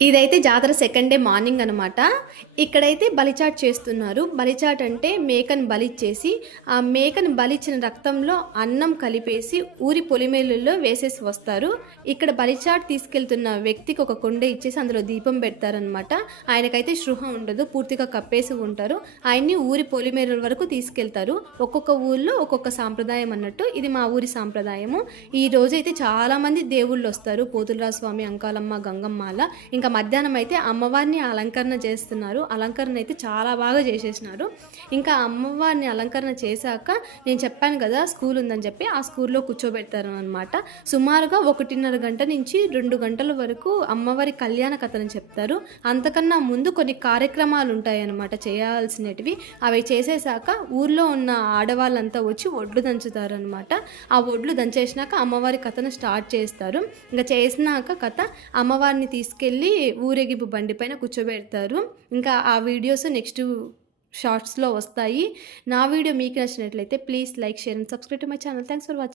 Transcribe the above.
ఇదైతే జాతర second day morning అనమాట. ఇక్కడైతే బలిచాట్ చేస్తున్నారు. బలిచాట్ అంటే మేకను బలిచ్చేసి, ఆ మేకను బలిచ్చిన రక్తంలో అన్నం కలిపేసి ఊరి పొలిమేలుల్లో వేసేసి వస్తారు. ఇక్కడ బలిచాట్ తీసుకెళ్తున్న వ్యక్తికి ఒక కుండ ఇచ్చేసి అందులో దీపం పెడతారనమాట. ఆయనకైతే స్పృహ ఉండదు, పూర్తిగా కప్పేసి ఉంటారు. ఆయన్ని ఊరి పొలిమేరుల వరకు తీసుకెళ్తారు. ఒక్కొక్క ఊర్లో ఒక్కొక్క సాంప్రదాయం అన్నట్టు. ఇది మా ఊరి సాంప్రదాయము. ఈ రోజైతే చాలామంది దేవుళ్ళు వస్తారు. పోతులరాజు స్వామి, అంకాలమ్మ, గంగమ్మాల. ఇంకా మధ్యాహ్నం అయితే అమ్మవారిని అలంకరణ చేస్తున్నారు. అలంకరణ అయితే చాలా బాగా చేసేసినారు. ఇంకా అమ్మవారిని అలంకరణ చేశాక నేను చెప్పాను కదా స్కూల్ ఉందని చెప్పి, ఆ స్కూల్లో కూర్చోబెడతారు అనమాట. సుమారుగా 1:30 గంట నుంచి 2 గంటల వరకు అమ్మవారి కళ్యాణ కథను చెప్తారు. అంతకన్నా ముందు కొన్ని కార్యక్రమాలు ఉంటాయి అన్నమాట చేయాల్సినవి. అవి చేసేసాక ఊర్లో ఉన్న ఆడవాళ్ళంతా వచ్చి ఒడ్లు దంచుతారనమాట. ఆ ఒడ్లు దంచేసినాక అమ్మవారి కథను స్టార్ట్ చేస్తారు. ఇంకా చేసినాక కథ అమ్మవారిని తీసుకెళ్ళి ఊరేగింపు బండి పైన కూర్చోబెడతారు. ఇంకా ఆ వీడియోస్ నెక్స్ట్ షార్ట్స్లో వస్తాయి. నా వీడియో మీకు నచ్చినట్లయితే please like, share and subscribe to my channel. Thanks for watching.